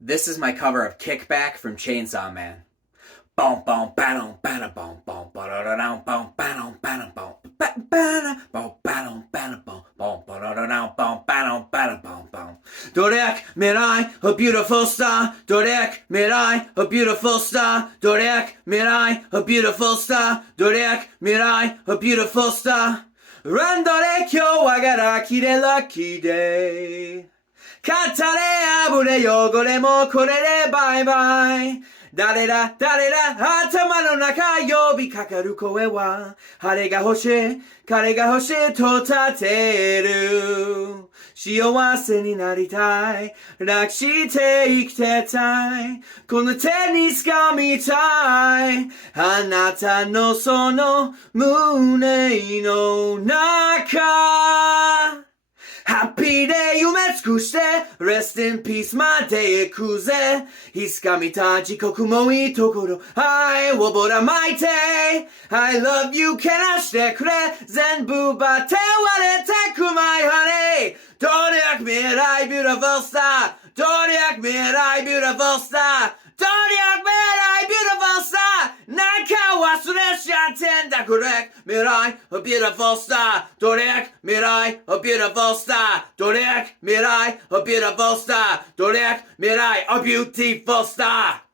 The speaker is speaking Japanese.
This is my cover of Kickback from Chainsaw Man. Boom boom ba-dum ba-dum boom boom ba-da-da-dum boom ba-dum ba-dum boom ba-da boom ba-dum ba-dum boom boom ba-da-da-dum boom ba-dum ba-dum boom boom. Dorek Mirai, a beautiful star. Dorek Mirai, a beautiful star. Dorek Mirai, a beautiful star. Dorek Mirai, a beautiful star. Randore kyo wa ga lucky lucky day. 語れあぶれ汚れもこれでバイバイ。誰だ頭の中呼びかかる声は晴れが欲しい彼が欲しいと立てる。幸せになりたい楽して生きてたいこの手に掴みたいあなたのその胸の中ハッピーで夢尽くして Rest in peace まで行くぜいつか見た時刻もいいところ愛をぼらまいて I love you けなしてくれ全部バッテ割れてく My honey どれやく未来 Beautiful star どれやく未来 Beautiful star どれやく未来 Beautiful star なんか忘れちゃってんだこれ未来 A beautiful star どれやく未来 A beautiful star どれやく未来 A beautiful star どれやく未来 A beautiful star